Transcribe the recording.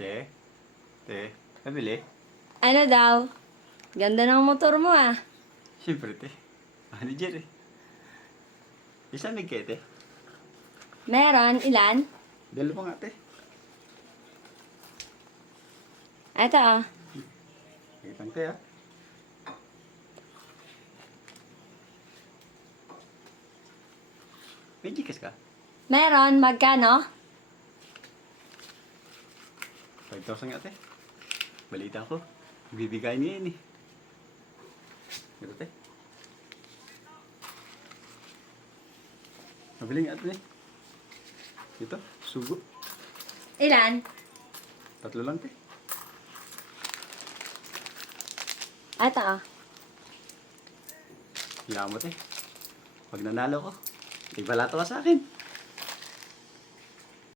Te, nabili? Ano daw? Ganda ng motor mo ah. Siyempre, te. Manager eh. Isa may kete. Meron, ilan? Dalawa nga, te. Ito ah. Kitang te, ah. May Gcash ka? Meron, magkano? 5,000 nga, te. Balita ko. Bibigay niya yun eh. Ito, te. Mabili nga, te. Ito, sugo. Ilan? 3 lang, te. Ito ah. Salamat, te. Pag nanalo ko, ibalato ka sa akin.